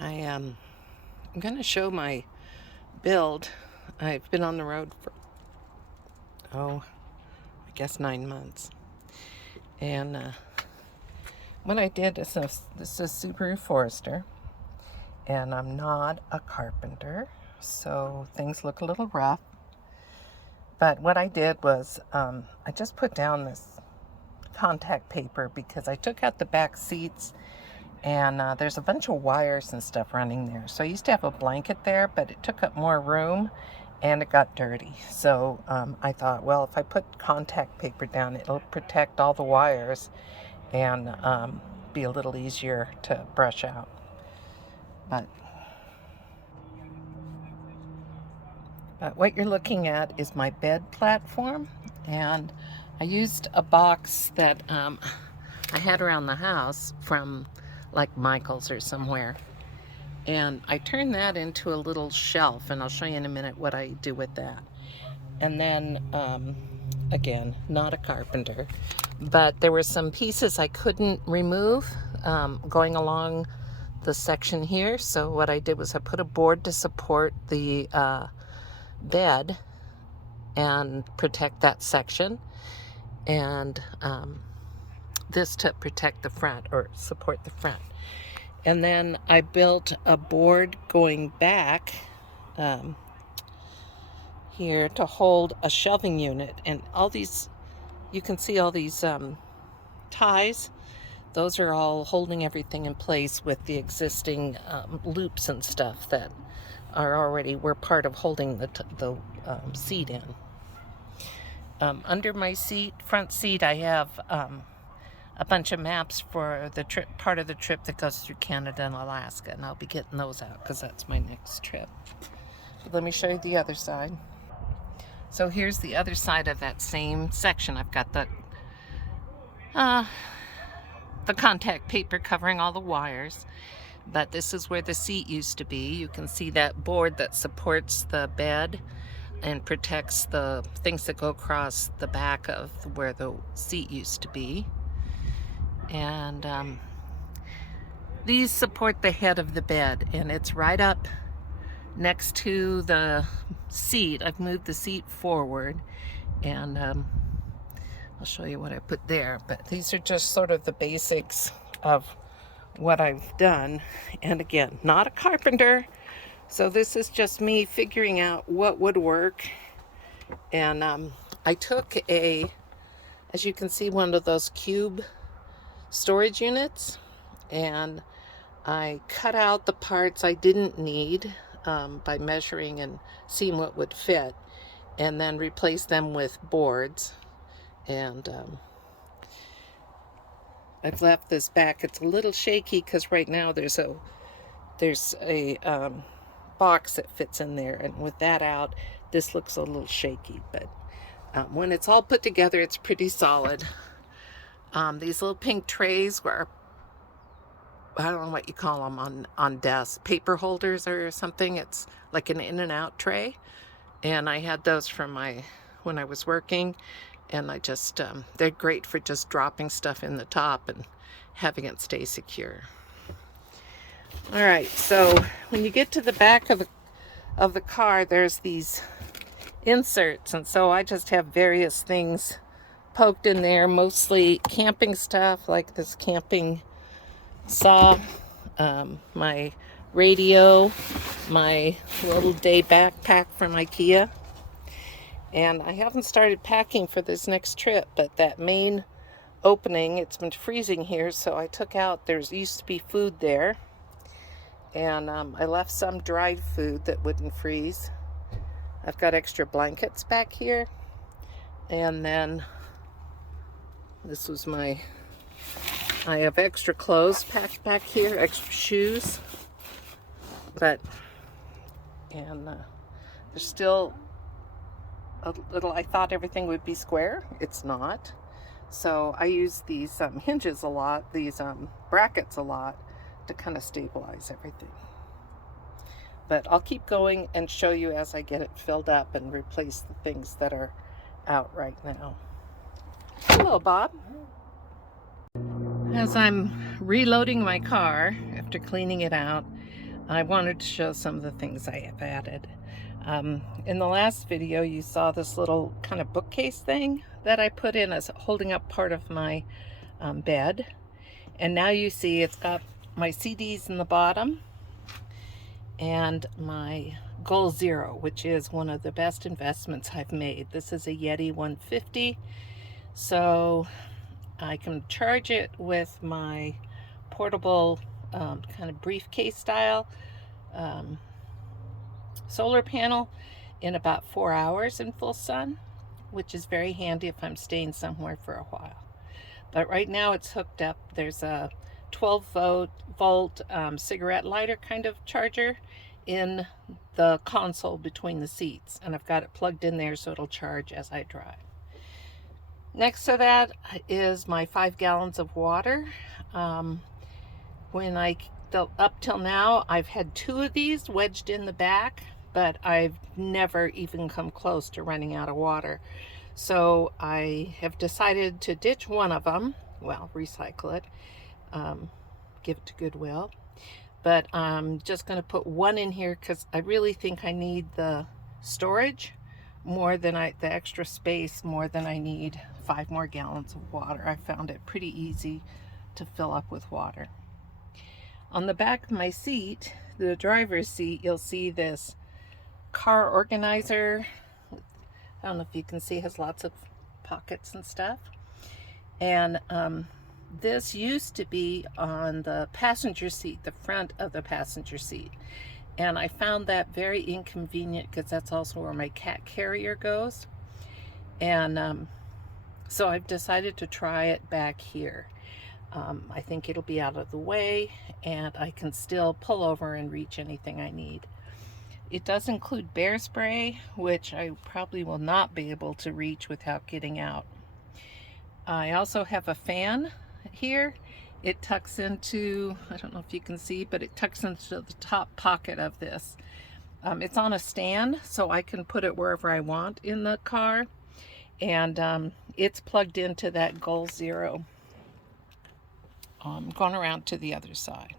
I'm going to show my build. I've been on the road for, I guess 9 months. And what I did is this is Subaru Forester, and I'm not a carpenter, so things look a little rough. But what I did was I just put down this contact paper because I took out the back seats, and there's a bunch of wires and stuff running there. So I used to have a blanket there, but it took up more room and it got dirty. So I thought, well, if I put contact paper down, it'll protect all the wires and be a little easier to brush out. But what you're looking at is my bed platform, and I used a box that I had around the house from like Michael's or somewhere, and I turned that into a little shelf, and I'll show you in a minute what I do with that. And then again, not a carpenter, but there were some pieces I couldn't remove going along the section here, so what I did was I put a board to support the bed and protect that section, and this to protect the front or support the front. And then I built a board going back here to hold a shelving unit, and all these, you can see all these ties. Those are all holding everything in place with the existing loops and stuff that were part of holding the seat in. Under my front seat, I have a bunch of maps for the trip, part of the trip that goes through Canada and Alaska, and I'll be getting those out because that's my next trip. But let me show you the other side. So here's the other side of that same section. I've got the contact paper covering all the wires, but this is where the seat used to be. You can see that board that supports the bed and protects the things that go across the back of where the seat used to be. And these support the head of the bed, and it's right up next to the seat. I've moved the seat forward, and I'll show you what I put there, but these are just sort of the basics of what I've done. And again, not a carpenter, so this is just me figuring out what would work. And I took as you can see, one of those cube storage units, and I cut out the parts I didn't need by measuring and seeing what would fit, and then replaced them with boards. And I've left this back. It's a little shaky because right now there's a box that fits in there, and with that out, this looks a little shaky, but when it's all put together, it's pretty solid. These little pink trays were, I don't know what you call them on desks, paper holders or something. It's like an in and out tray, and I had those from when I was working, and I just they're great for just dropping stuff in the top and having it stay secure. All right, so when you get to the back of the car, there's these inserts, and so I just have various things poked in there, mostly camping stuff like this camping saw, my radio, my little day backpack from IKEA. And I haven't started packing for this next trip, but that main opening, it's been freezing here, so I took out, there used to be food there, and I left some dried food that wouldn't freeze. I've got extra blankets back here, and then this was I have extra clothes packed back here, extra shoes, and there's still a little, I thought everything would be square. It's not. So I use these hinges a lot, these brackets a lot, to kind of stabilize everything. But I'll keep going and show you as I get it filled up and replace the things that are out right now. Hello, Bob. As I'm reloading my car after cleaning it out, I wanted to show some of the things I have added. In the last video, you saw this little kind of bookcase thing that I put in as holding up part of my bed. And now you see it's got my CDs in the bottom and my Goal Zero, which is one of the best investments I've made. This is a Yeti 150, so I can charge it with my portable kind of briefcase style solar panel in about 4 hours in full sun, which is very handy if I'm staying somewhere for a while. But right now it's hooked up. There's a 12 volt cigarette lighter kind of charger in the console between the seats, and I've got it plugged in there so it'll charge as I drive. Next to that is my 5 gallons of water. Up till now, I've had 2 of these wedged in the back, but I've never even come close to running out of water. So I have decided to ditch one of them, well, recycle it, give it to Goodwill. But I'm just going to put one in here because I really think I need the storage more than the extra space more than I need 5 more gallons of water. I found it pretty easy to fill up with water. On the back of my seat, the driver's seat, you'll see this car organizer. I don't know if you can see, it has lots of pockets and stuff. And this used to be on the passenger seat, the front of the passenger seat. And I found that very inconvenient because that's also where my cat carrier goes. And so I've decided to try it back here. I think it'll be out of the way and I can still pull over and reach anything I need. It does include bear spray, which I probably will not be able to reach without getting out. I also have a fan here. It tucks into, I don't know if you can see, but it tucks into the top pocket of this. It's on a stand, so I can put it wherever I want in the car. And it's plugged into that Goal Zero. Going around to the other side.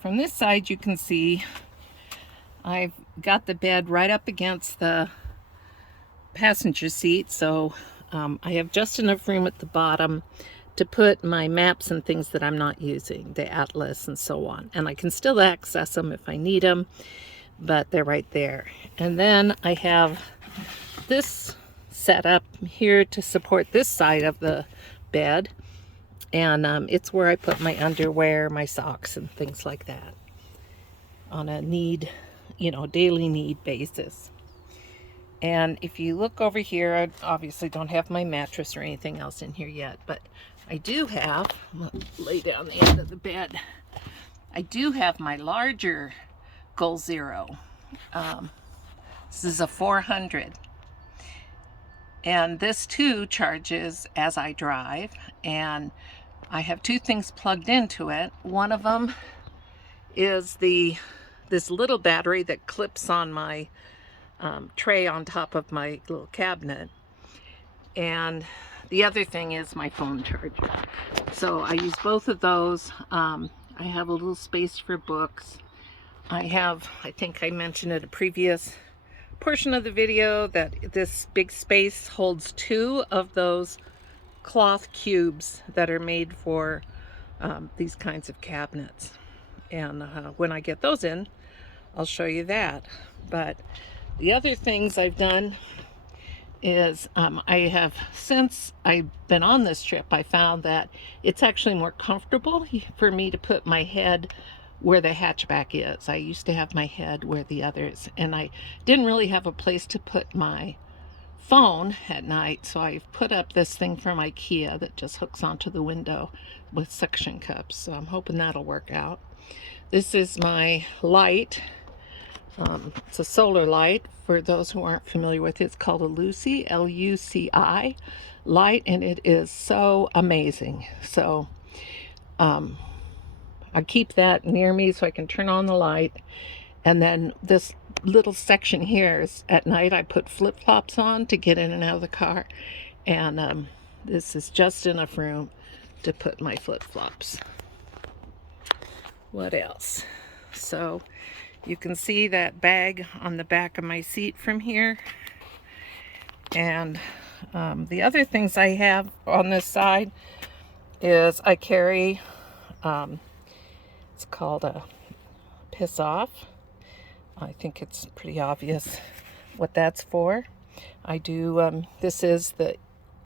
From this side, you can see I've got the bed right up against the passenger seat, so I have just enough room at the bottom to put my maps and things that I'm not using, the atlas and so on. And I can still access them if I need them, but they're right there. And then I have this set up here to support this side of the bed. And it's where I put my underwear, my socks, and things like that on a daily need basis. And if you look over here, I obviously don't have my mattress or anything else in here yet, but I do have, I'll lay down the end of the bed, I do have my larger Goal Zero. This is a 400. And this too charges as I drive, and I have 2 things plugged into it. One of them is this little battery that clips on my tray on top of my little cabinet, and the other thing is my phone charger. So I use both of those. I have a little space for books. I think I mentioned in a previous portion of the video that this big space holds 2 of those cloth cubes that are made for these kinds of cabinets. And when I get those in, I'll show you that. But the other things I've done is since I've been on this trip, I found that it's actually more comfortable for me to put my head where the hatchback is. I used to have my head where the others, and I didn't really have a place to put my phone at night, so I've put up this thing from IKEA that just hooks onto the window with suction cups. So I'm hoping that'll work out. This is my light. It's a solar light. For those who aren't familiar with it, it's called a Luci, L-U-C-I light, and it is so amazing. So I keep that near me so I can turn on the light. And then this little section here is at night I put flip-flops on to get in and out of the car. And this is just enough room to put my flip-flops. What else? so you can see that bag on the back of my seat from here. And the other things I have on this side is I carry, it's called a Piss Off. I think it's pretty obvious what that's for. I do, this is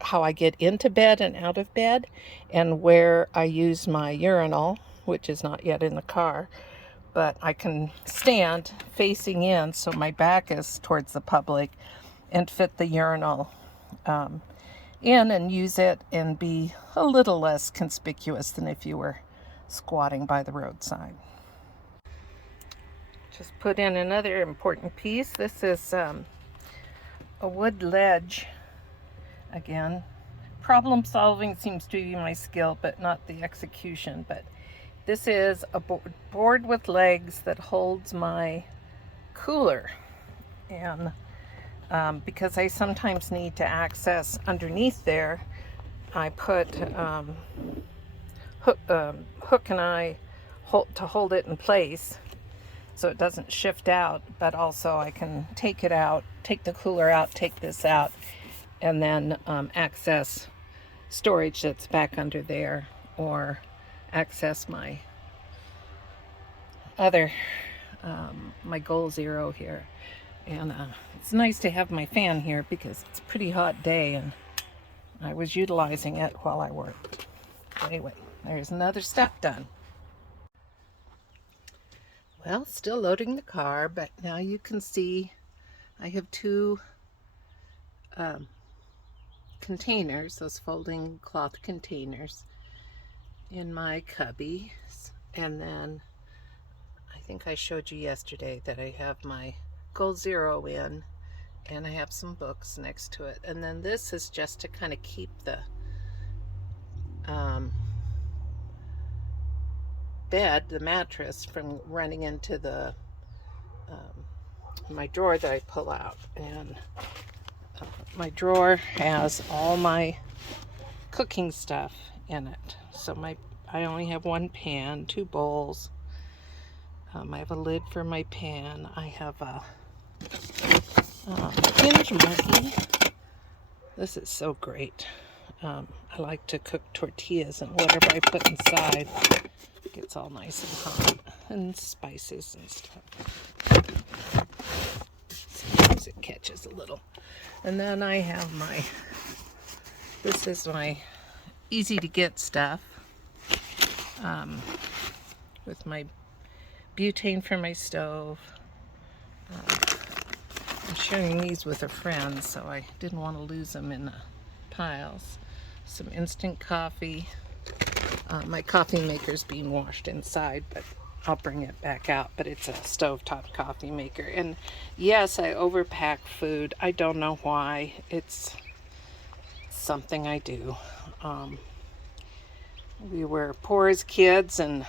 how I get into bed and out of bed, and where I use my urinal, which is not yet in the car, but I can stand facing in so my back is towards the public and fit the urinal in and use it and be a little less conspicuous than if you were squatting by the roadside. Just put in another important piece. This is a wood ledge. Again, problem solving seems to be my skill, but not the execution. But this is a board with legs that holds my cooler. And because I sometimes need to access underneath there, I put hook and eye to hold it in place so it doesn't shift out, but also I can take it out, take the cooler out, take this out, and then access storage that's back under there, or access my other, my Goal Zero here. And it's nice to have my fan here because it's a pretty hot day and I was utilizing it while I worked. Anyway, there's another step done. Well, still loading the car, but now you can see I have two containers, those folding cloth containers, in my cubby. And then I think I showed you yesterday that I have my Goal Zero in, and I have some books next to it. And then this is just to kind of keep the bed, the mattress, from running into the my drawer that I pull out. And my drawer has all my cooking stuff in it. So I only have one pan, two bowls. I have a lid for my pan. I have a hinge monkey. This is so great. I like to cook tortillas, and whatever I put inside gets all nice and hot, and spices and stuff. Sometimes it catches a little. And then I have this is my easy to get stuff, with my butane for my stove. I'm sharing these with a friend, so I didn't want to lose them in the piles. Some instant coffee. My coffee maker's being washed inside, but I'll bring it back out. But it's a stovetop coffee maker. And yes, I overpack food. I don't know why. It's something I do. We were poor as kids, and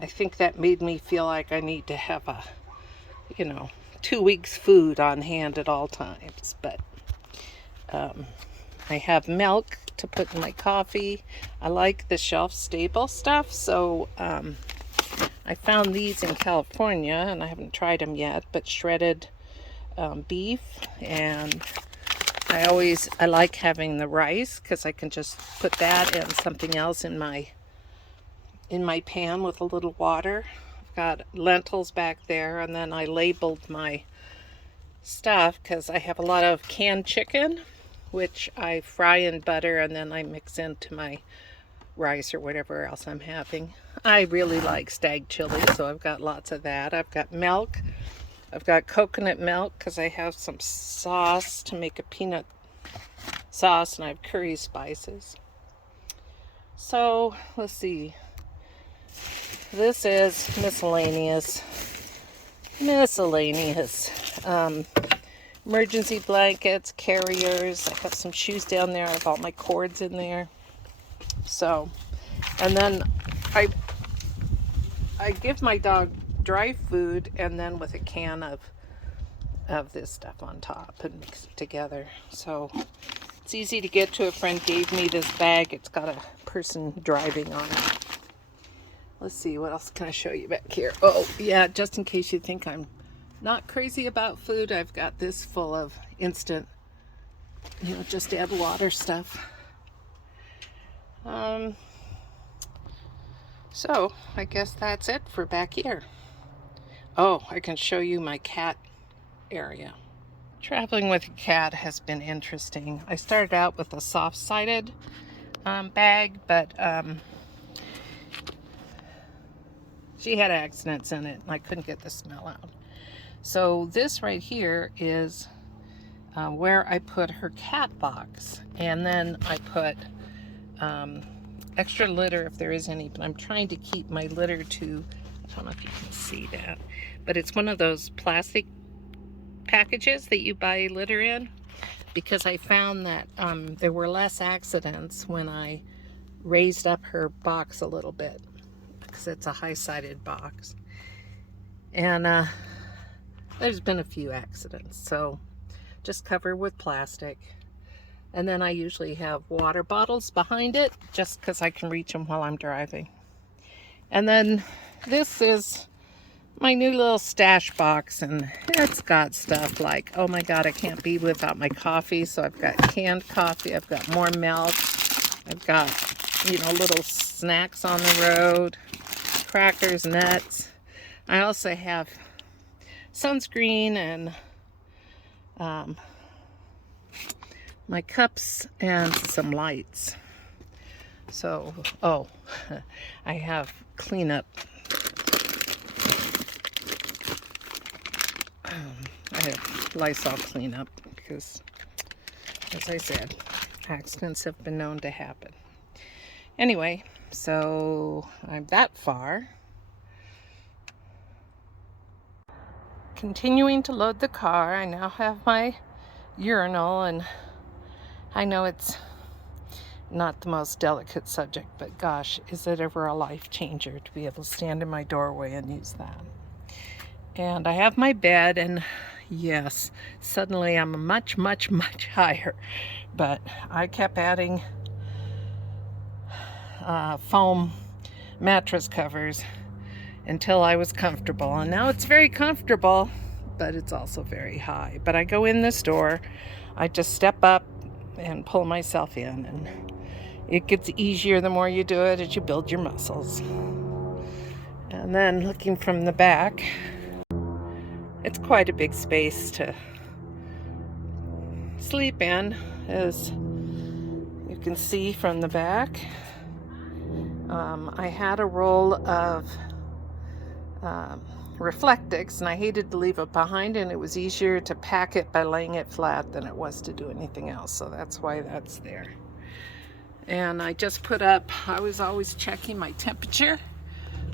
I think that made me feel like I need to have 2 weeks food on hand at all times. But I have milk to put in my coffee. I like the shelf stable stuff, so I found these in California, and I haven't tried them yet, but shredded beef. And I like having the rice because I can just put that and something else in my pan with a little water. I've got lentils back there, and then I labeled my stuff because I have a lot of canned chicken, which I fry in butter and then I mix into my rice or whatever else I'm having. I really like stag chili, so I've got lots of that. I've got milk. I've got coconut milk because I have some sauce to make a peanut sauce, and I have curry spices. So let's see. This is miscellaneous. Emergency blankets, carriers. I have some shoes down there. I have all my cords in there. So, and then I give my dog dry food, and then with a can of this stuff on top, and mix it together. So it's easy to get to. A friend gave me this bag. It's got a person driving on it. Let's see, what else can I show you back here? Oh, yeah, just in case you think I'm not crazy about food, I've got this full of instant, just add water stuff. So I guess that's it for back here. Oh, I can show you my cat area. Traveling with a cat has been interesting. I started out with a soft-sided bag, but she had accidents in it and I couldn't get the smell out. So this right here is where I put her cat box, and then I put extra litter if there is any, but I'm trying to keep my litter to, I don't know if you can see that, but it's one of those plastic packages that you buy litter in, because I found that there were less accidents when I raised up her box a little bit, because it's a high-sided box. And there's been a few accidents, so just cover with plastic. And then I usually have water bottles behind it, just because I can reach them while I'm driving. And then this is my new little stash box, and it's got stuff like, oh my god, I can't be without my coffee, so I've got canned coffee, I've got more milk, I've got, little snacks on the road, crackers, nuts. I also have sunscreen and my cups and some lights. So, oh, I have cleanup. I have Lysol cleanup because, as I said, accidents have been known to happen. Anyway, so I'm that far. Continuing to load the car. I now have my urinal, and I know it's not the most delicate subject, but gosh, is it ever a life changer to be able to stand in my doorway and use that. And I have my bed, and yes, suddenly I'm much, much, much higher, but I kept adding foam mattress covers until I was comfortable, and now it's very comfortable, but it's also very high. But I go in this door, I just step up and pull myself in, and it gets easier the more you do it as you build your muscles. And then looking from the back, it's quite a big space to sleep in, as you can see from the back. I had a roll of Reflectix, and I hated to leave it behind, and it was easier to pack it by laying it flat than it was to do anything else, so that's why that's there. And I just put up, I was always checking my temperature.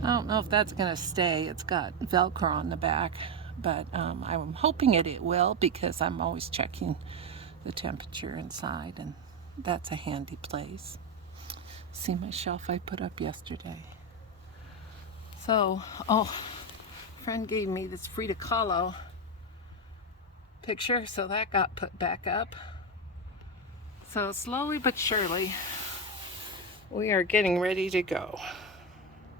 I don't know if that's gonna stay. It's got Velcro on the back, but I'm hoping it will, because I'm always checking the temperature inside, and that's a handy place. See my shelf I put up yesterday. So, oh, a friend gave me this Frida Kahlo picture, so that got put back up. So slowly but surely, we are getting ready to go.